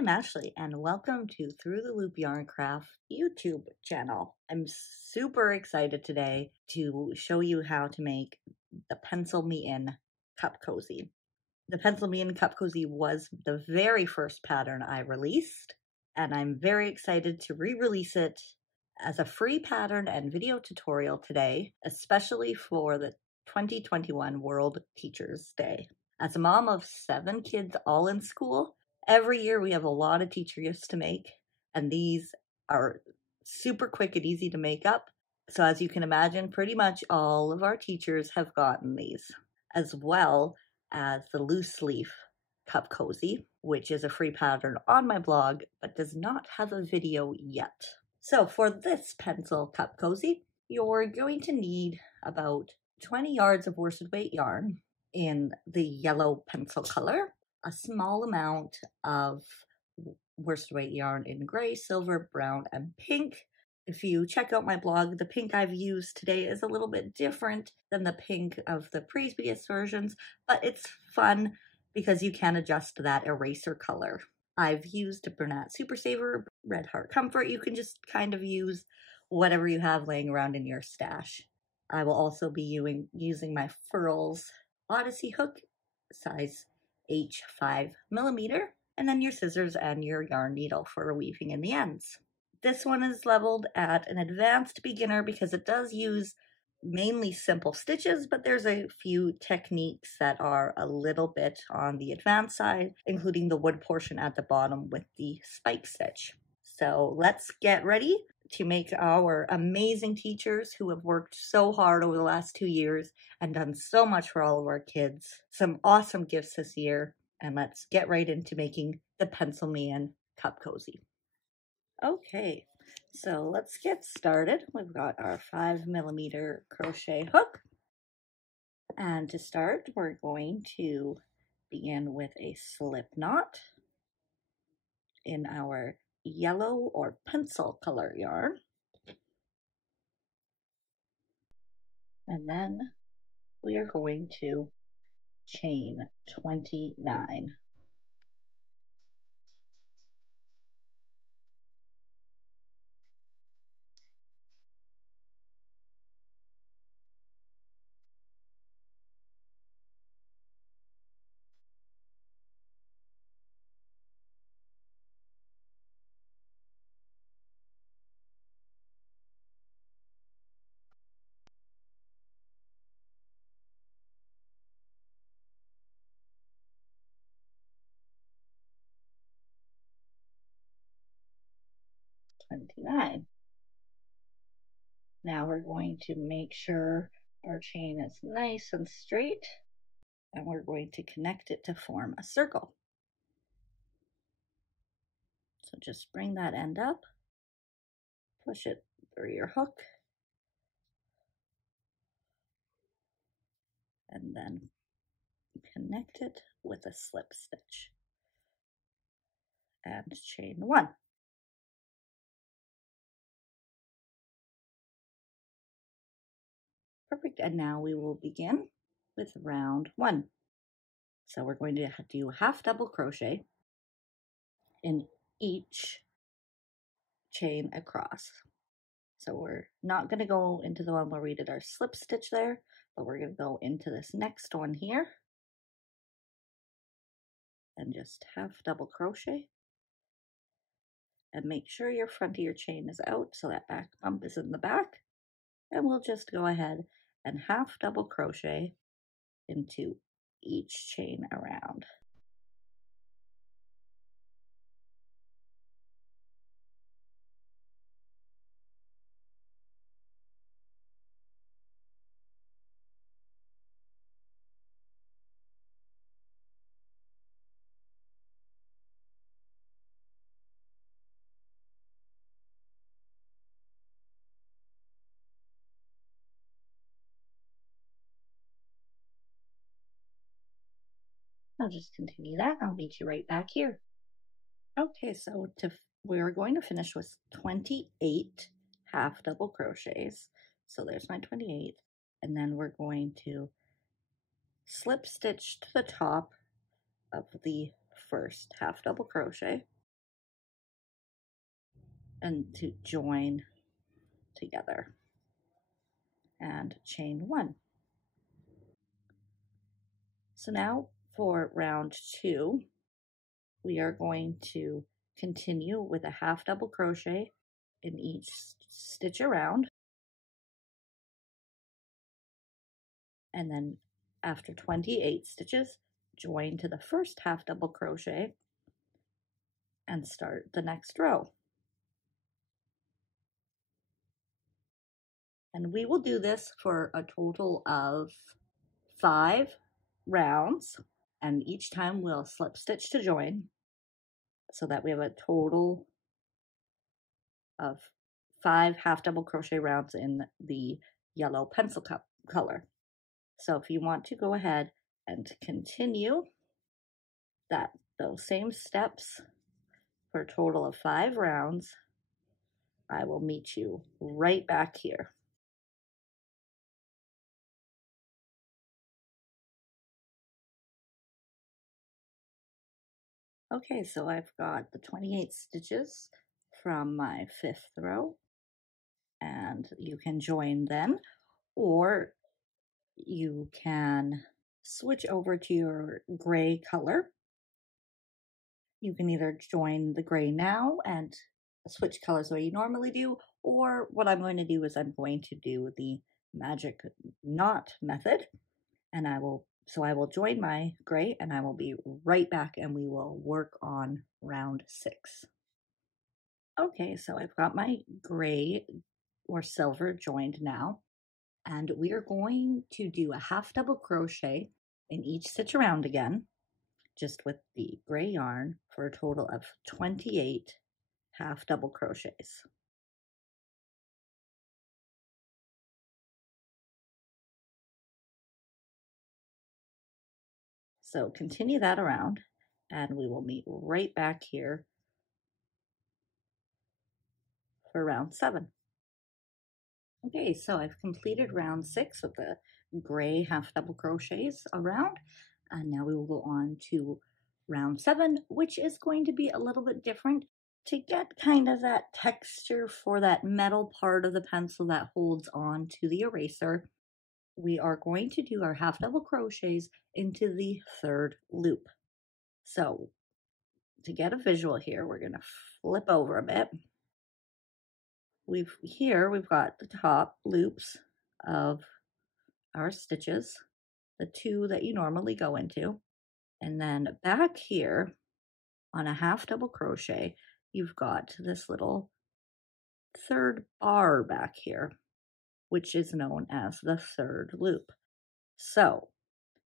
I'm Ashley, and welcome to Through the Loop Yarn Craft YouTube channel. I'm super excited today to show you how to make the Pencil Me In Cup Cozy. The Pencil Me In Cup Cozy was the very first pattern I released, and I'm very excited to re-release it as a free pattern and video tutorial today, especially for the 2021 World Teachers Day. As a mom of 7 kids all in school, every year we have a lot of teacher gifts to make, and these are super quick and easy to make up. So as you can imagine, pretty much all of our teachers have gotten these, as well as the loose leaf cup cozy, which is a free pattern on my blog, but does not have a video yet. So for this pencil cup cozy, you're going to need about 20 yards of worsted weight yarn in the yellow pencil color, a small amount of worsted weight yarn in gray, silver, brown, and pink. If you check out my blog, the pink I've used today is a little bit different than the pink of the previous versions, but it's fun because you can adjust that eraser color. I've used a Bernat Super Saver, Red Heart Comfort. You can just kind of use whatever you have laying around in your stash. I will also be using my Furls Odyssey hook, size H5 millimeter, and then your scissors and your yarn needle for weaving in the ends. This one is leveled at an advanced beginner because it does use mainly simple stitches, but there's a few techniques that are a little bit on the advanced side, including the wood portion at the bottom with the spike stitch. So let's get ready to make our amazing teachers who have worked so hard over the last 2 years and done so much for all of our kids some awesome gifts this year. And let's get right into making the Pencil Me In Cup Cozy. Okay, so let's get started. We've got our 5 millimeter crochet hook. And to start, we're going to begin with a slip knot in our yellow or pencil color yarn. And then we are going to chain 29. Now we're going to make sure our chain is nice and straight, and we're going to connect it to form a circle. So just bring that end up, push it through your hook, and then connect it with a slip stitch and chain 1. Perfect, and now we will begin with round 1. So we're going to do half double crochet in each chain across. So we're not going to go into the one where we did our slip stitch there, but we're going to go into this next one here and just half double crochet, and make sure your front of your chain is out so that back bump is in the back, and we'll just go ahead and half double crochet into each chain around. I'll just continue that. I'll meet you right back here. Okay, so we're going to finish with 28 half double crochets. So there's my 28, and then we're going to slip stitch to the top of the first half double crochet, and to join together and chain 1. So now for round 2, we are going to continue with a half double crochet in each stitch around, and then after 28 stitches, join to the first half double crochet and start the next row. And we will do this for a total of 5 rounds, and each time we'll slip stitch to join so that we have a total of 5 half double crochet rounds in the yellow pencil cup color. So if you want to go ahead and continue those same steps for a total of 5 rounds, I will meet you right back here. Okay, so I've got the 28 stitches from my 5th row, and you can join then, or you can switch over to your gray color. You can either join the gray now and switch colors the way you normally do, or what I'm going to do is I'm going to do the magic knot method, and I will join my gray and I will be right back and we will work on round 6. Okay, so I've got my gray or silver joined now, and we are going to do a half double crochet in each stitch around again, just with the gray yarn, for a total of 28 half double crochets. So continue that around and we will meet right back here for round 7. Okay, so I've completed round 6 with the gray half double crochets around, and now we will go on to round 7, which is going to be a little bit different to get kind of that texture for that metal part of the pencil that holds on to the eraser. We are going to do our half double crochets into the 3rd loop. So to get a visual here, we're going to flip over a bit. We've got the top loops of our stitches, the 2 that you normally go into, and then back here on a half double crochet, you've got this little 3rd bar back here, which is known as the 3rd loop. So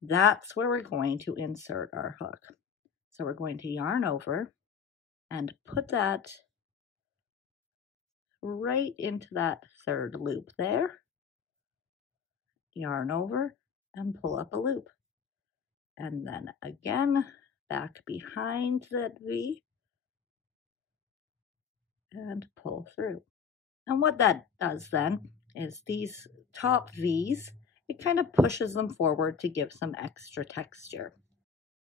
that's where we're going to insert our hook. So we're going to yarn over and put that right into that 3rd loop there, yarn over and pull up a loop, and then again back behind that V and pull through. And what that does then is these top V's, it kind of pushes them forward to give some extra texture.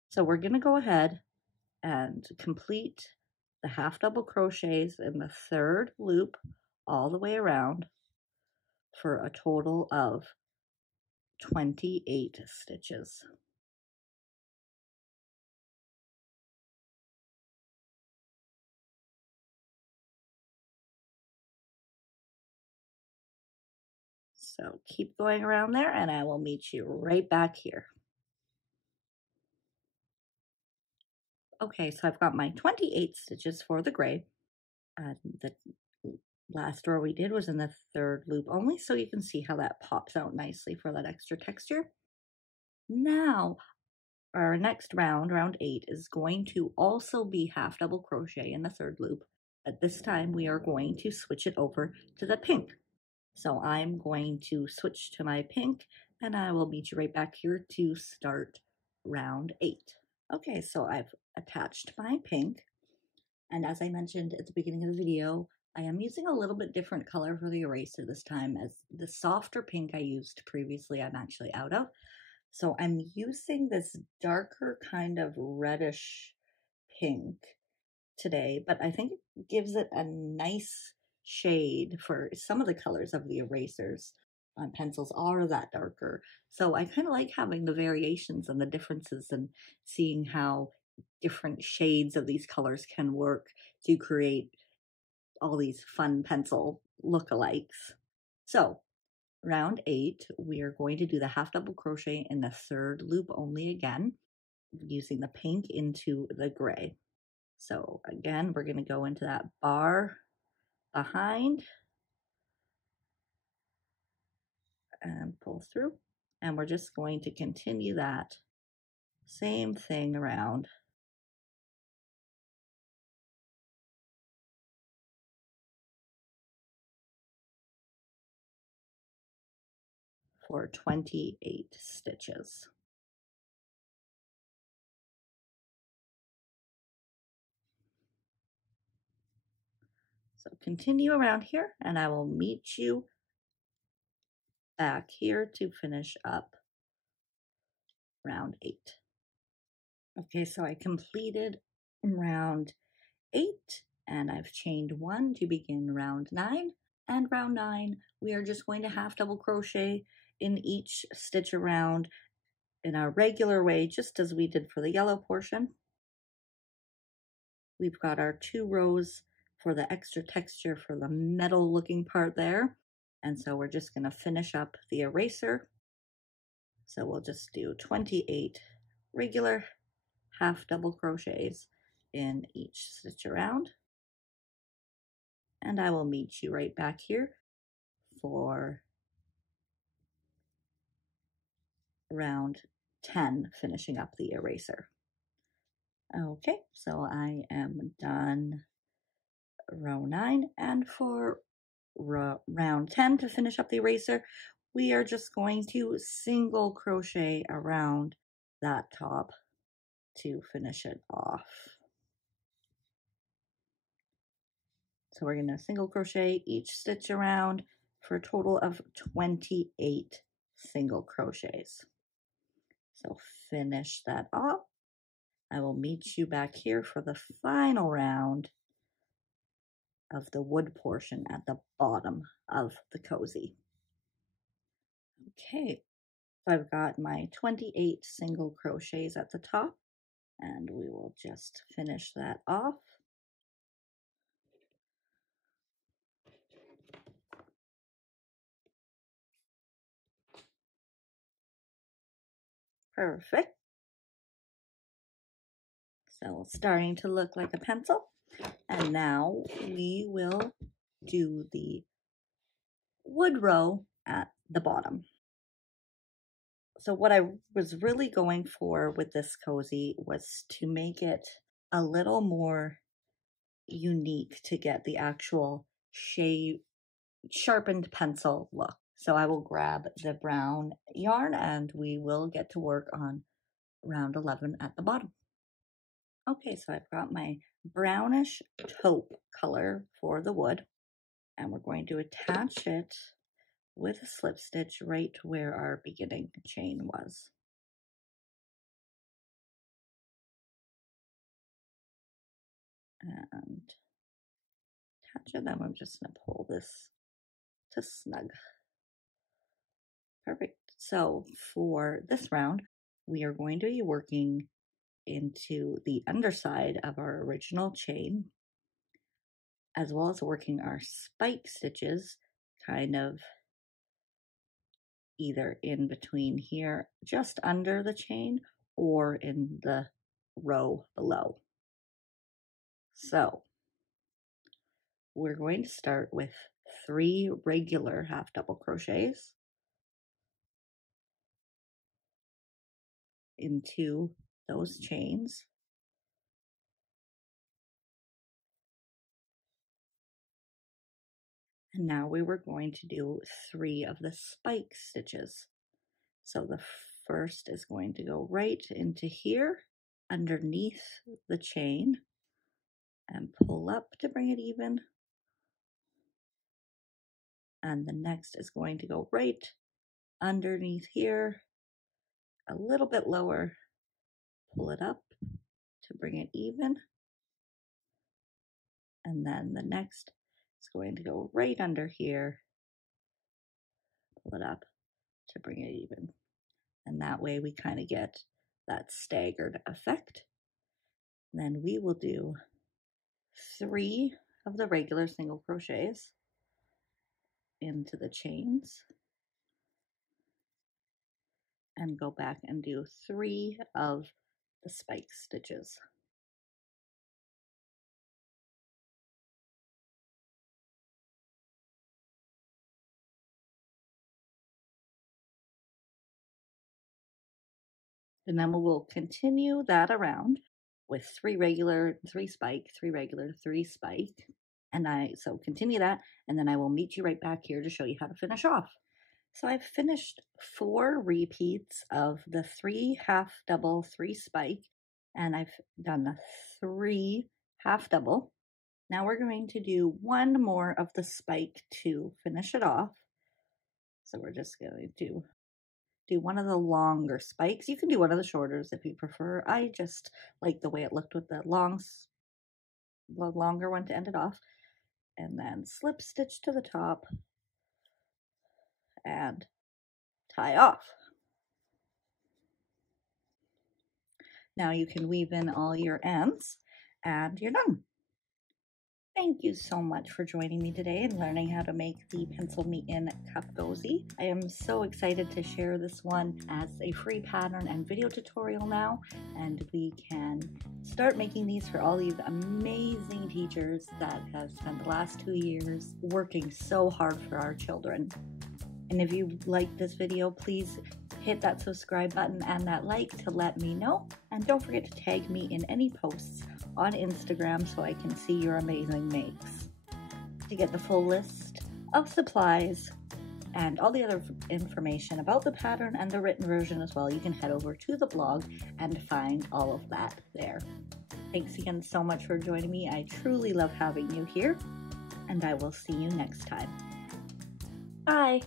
So we're going to go ahead and complete the half double crochets in the 3rd loop all the way around for a total of 28 stitches. So keep going around there and I will meet you right back here. Okay, so I've got my 28 stitches for the gray. The last row we did was in the 3rd loop only, so you can see how that pops out nicely for that extra texture. Now, our next round, round 8, is going to also be half double crochet in the 3rd loop, but this time we are going to switch it over to the pink. So I'm going to switch to my pink and I will meet you right back here to start round 8. Okay, so I've attached my pink, and as I mentioned at the beginning of the video, I am using a little bit different color for the eraser this time, as the softer pink I used previously I'm actually out of. So I'm using this darker kind of reddish pink today, but I think it gives it a nice shade for some of the colors of the erasers on pencils are that darker. So I kind of like having the variations and the differences and seeing how different shades of these colors can work to create all these fun pencil lookalikes. So round 8, we are going to do the half double crochet in the third loop only again, using the pink into the gray. So again, we're going to go into that bar behind and pull through. And we're just going to continue that same thing around for 28 stitches. So continue around here and I will meet you back here to finish up round 8. Okay, so I completed round 8 and I've chained 1 to begin round 9. And round 9, we are just going to half double crochet in each stitch around in our regular way, just as we did for the yellow portion. We've got our 2 rows for the extra texture for the metal looking part there. And so we're just going to finish up the eraser. So we'll just do 28 regular half double crochets in each stitch around. And I will meet you right back here for round 10, finishing up the eraser. Okay, so I am done row 9, and for round 10 to finish up the eraser, we are just going to single crochet around that top to finish it off. So we're going to single crochet each stitch around for a total of 28 single crochets. So finish that off. I will meet you back here for the final round of the wood portion at the bottom of the cozy. Okay, so I've got my 28 single crochets at the top, and we will just finish that off. Perfect. So starting to look like a pencil. And now we will do the wood row at the bottom. So what I was really going for with this cozy was to make it a little more unique to get the actual sharpened pencil look. So I will grab the brown yarn and we will get to work on round 11 at the bottom. Okay, so I've got my brownish taupe color for the wood, and we're going to attach it with a slip stitch right where our beginning chain was. And attach it, and I'm just going to pull this to snug. Perfect. So for this round, we are going to be working into the underside of our original chain, as well as working our spike stitches kind of either in between here, just under the chain, or in the row below. So we're going to start with 3 regular half double crochets into those chains. And now we were going to do 3 of the spike stitches. So the first is going to go right into here underneath the chain and pull up to bring it even. And the next is going to go right underneath here, a little bit lower, pull it up to bring it even. And then the next is going to go right under here, pull it up to bring it even. And that way we kind of get that staggered effect. Then we will do 3 of the regular single crochets into the chains and go back and do 3 of the spike stitches. And then we'll continue that around with 3 regular, 3 spike, 3 regular, 3 spike. And so continue that, and then I will meet you right back here to show you how to finish off. So I've finished 4 repeats of the 3 half double, 3 spike, and I've done 3 half double. Now we're going to do 1 more of the spike to finish it off. So we're just going to do 1 of the longer spikes. You can do 1 of the shorters if you prefer. I just like the way it looked with the longer one to end it off. And then slip stitch to the top and tie off. Now you can weave in all your ends and you're done. Thank you so much for joining me today and learning how to make the Pencil Me In Cup Cozy. I am so excited to share this one as a free pattern and video tutorial now, and we can start making these for all these amazing teachers that have spent the last 2 years working so hard for our children. And if you like this video, please hit that subscribe button and that like to let me know. And don't forget to tag me in any posts on Instagram so I can see your amazing makes. To get the full list of supplies and all the other information about the pattern and the written version as well, you can head over to the blog and find all of that there. Thanks again so much for joining me. I truly love having you here, and I will see you next time. Bye!